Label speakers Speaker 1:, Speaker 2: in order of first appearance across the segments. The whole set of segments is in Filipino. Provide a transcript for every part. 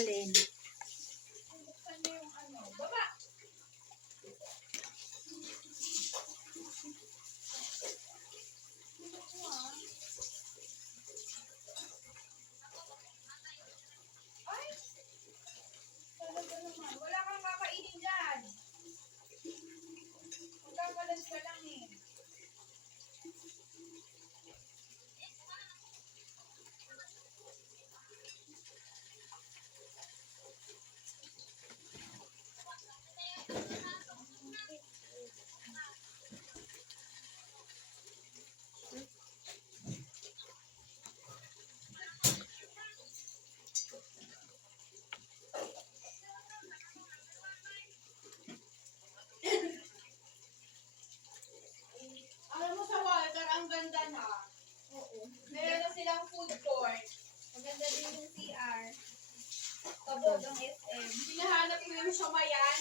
Speaker 1: Amen. Kabog ang SM.
Speaker 2: Hinahanap ko yung Shomayan.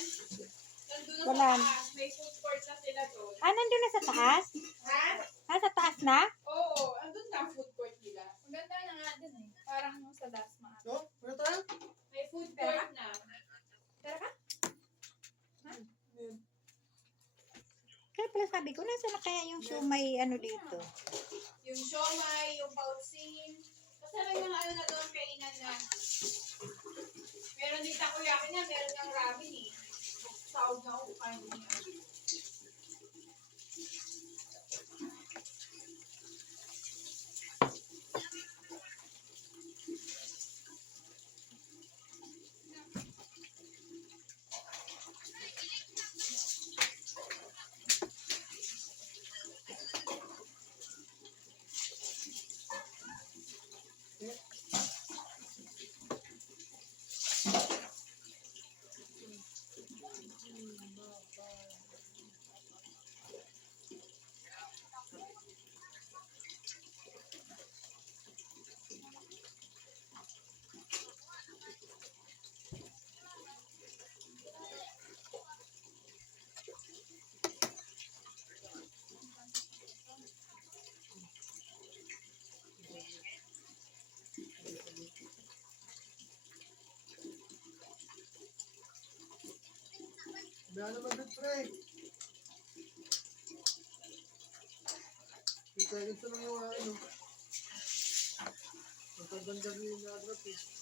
Speaker 2: Nandun na
Speaker 3: Wala.
Speaker 2: sa taas. May food court na sila doon.
Speaker 3: Ah, nandun na sa taas?
Speaker 2: Ha?
Speaker 3: Ah, sa taas na?
Speaker 2: Oo. Andun na ang food court nila.
Speaker 1: Maganda na nga din eh. Parang sa Dasma.
Speaker 4: So, ano tayo?
Speaker 2: May food court na.
Speaker 1: Tara ka?
Speaker 3: Kaya pala sabi ko, nasa na kaya yung siomay ano dito?
Speaker 2: Yung siomay, yung pautsin. May mga ano na doon kainan na. Meron din takoyaki niya, meron ng ramen eh. Sahog na ako kain niya.
Speaker 4: Wala naman din, pre. Kita gusto nang yung ano. Magpaganda rin yung nagrap eh.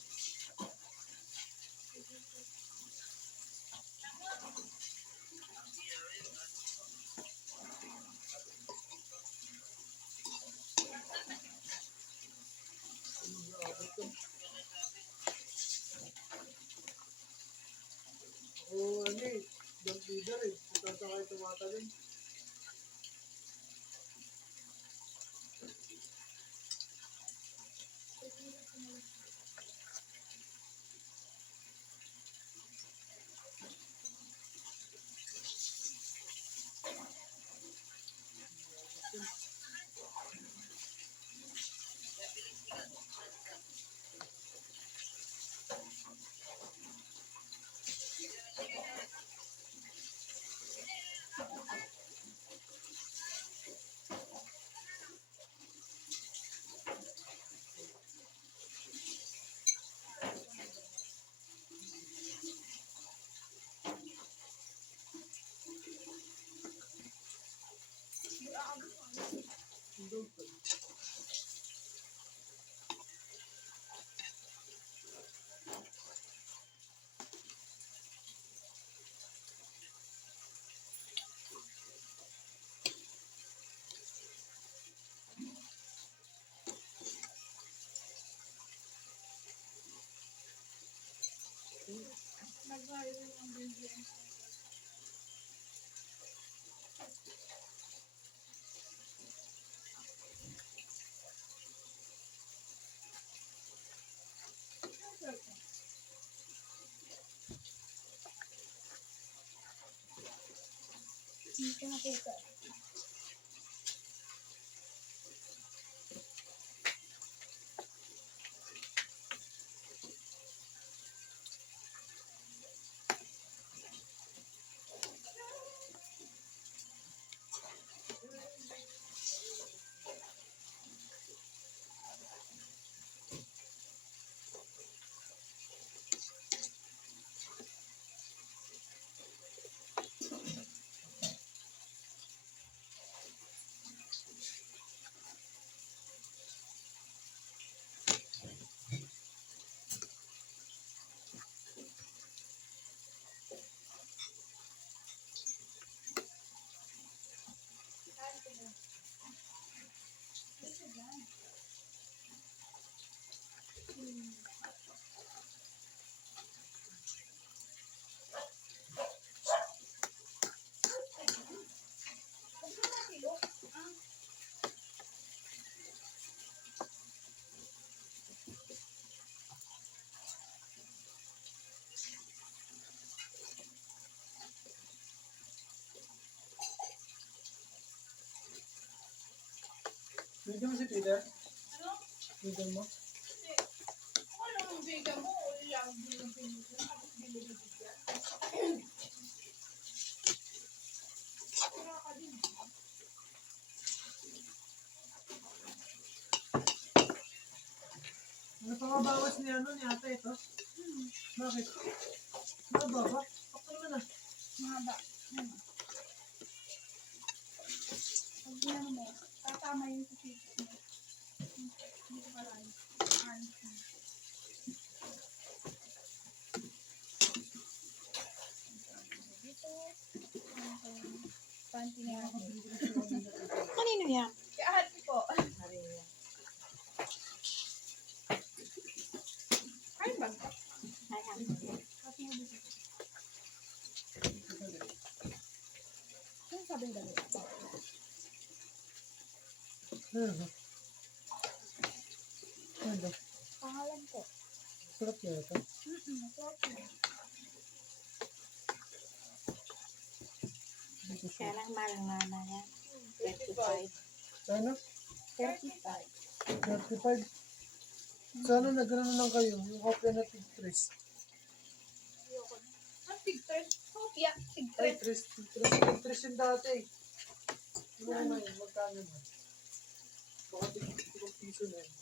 Speaker 1: Hindi ko nakita.
Speaker 4: Bigyan mo si Peter.
Speaker 2: Ano?
Speaker 4: Bigyan mo.
Speaker 2: Hindi. Kung ano bigyan mo, o lang binibigyan. Tapos binibigyan. Wala ka din.
Speaker 4: Ano pa nga bawas ni ano ni ate ito? Bakit? Mahaba ba? Ako naman ah.
Speaker 1: Mahaba. Yan. Pag mo, tatama yung sisip mo. Dito ka lang. Arms mo. Dito. Panty niya ako.
Speaker 3: Kanino yan?
Speaker 1: Kaya hati po. Ay, bag.
Speaker 3: Ayan.
Speaker 1: Hati. Ano sabi ng dalawa?
Speaker 4: Ano ba? Ano?
Speaker 1: Pangalan ko.
Speaker 4: Sarap kaya ito.
Speaker 1: Mm-mm, masarap yun.
Speaker 3: Kaya lang mahal nga na yan. 35.
Speaker 4: Ano?
Speaker 1: 35.
Speaker 4: 35. Sana nagano lang kayo. Yung kopya na tig tres.
Speaker 1: Ayoko na. Ah, tigtres. Kopya.
Speaker 4: Ay,
Speaker 1: Tigtres.
Speaker 4: tres. Tig tres. Tig tres yung dati. Ano na yun? Magkano na? Baka tig tig piso na yun.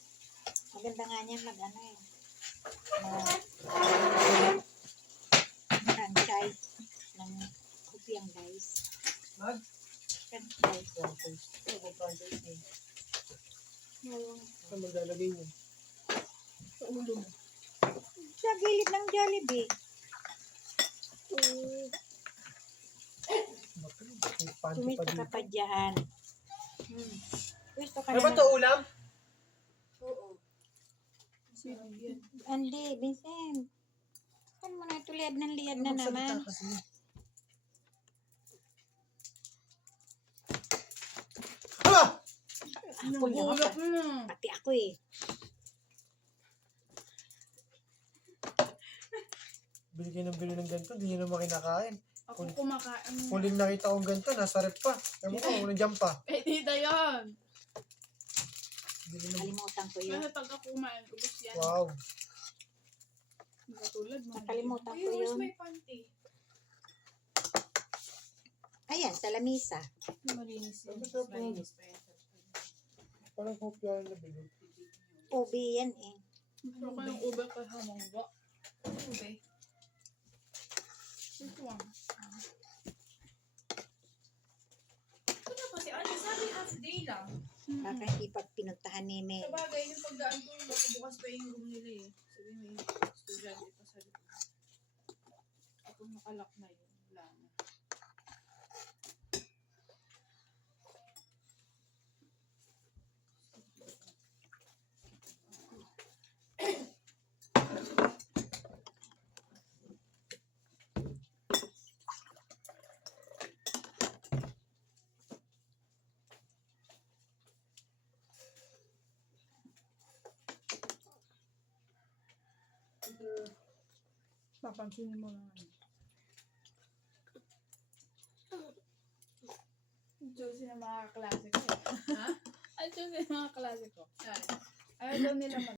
Speaker 3: Maganda nga niyan mag ano eh. Mag franchise ng kupiyang guys.
Speaker 4: Mag?
Speaker 3: Franchise.
Speaker 4: Franchise. Ito, mag-franchise na yun.
Speaker 3: Yung
Speaker 4: Saan maglalagay niyo?
Speaker 1: Sa ulo mo.
Speaker 3: Sa gilid ng Jollibee.
Speaker 4: Pa
Speaker 3: Tumita ka pa dyan. Hmm. Gusto ka
Speaker 4: Ano ba
Speaker 3: na
Speaker 4: ito ulam?
Speaker 1: Oo.
Speaker 3: Andi, Vincent. Saan mo na ito liad ng liad na naman?
Speaker 4: kasi?
Speaker 3: Ako ako.
Speaker 1: mo.
Speaker 3: Pati ako eh.
Speaker 4: Bili kayo ng bili ng ganito, hindi nyo naman kinakain.
Speaker 1: Ako kumakain.
Speaker 4: Huling nakita kong ganito, nasa rep pa. Ewan ko, nandiyan pa.
Speaker 1: Eh, dito yun.
Speaker 4: Bili ng...
Speaker 3: Nakalimutan ko yun.
Speaker 1: Kasi pagka kumain, ubos yan.
Speaker 4: Wow.
Speaker 1: Hindi katulad mo.
Speaker 3: Nakalimutan ko
Speaker 2: Ay, where's
Speaker 3: yun.
Speaker 2: my panty?
Speaker 3: Ayan, sa lamisa.
Speaker 1: Malinis
Speaker 4: ba ito po? Parang kopya na bili.
Speaker 3: Ubi yan eh.
Speaker 1: Gusto ko yung ube ka sa mangga. Ube. This one.
Speaker 2: Ano kasi, ano, sabi half day lang.
Speaker 3: Baka hindi pag pinuntahan ni May.
Speaker 2: Sa bagay, yung pagdaan ko, bukas pa yung room nila eh. Sabi may estudyante pa sa likod. Ako nakalak
Speaker 1: Papansinin mo lang. Juicy na mga klase ko.
Speaker 2: Ha?
Speaker 1: Ay, juicy na mga klase ko. Ayaw daw nila mag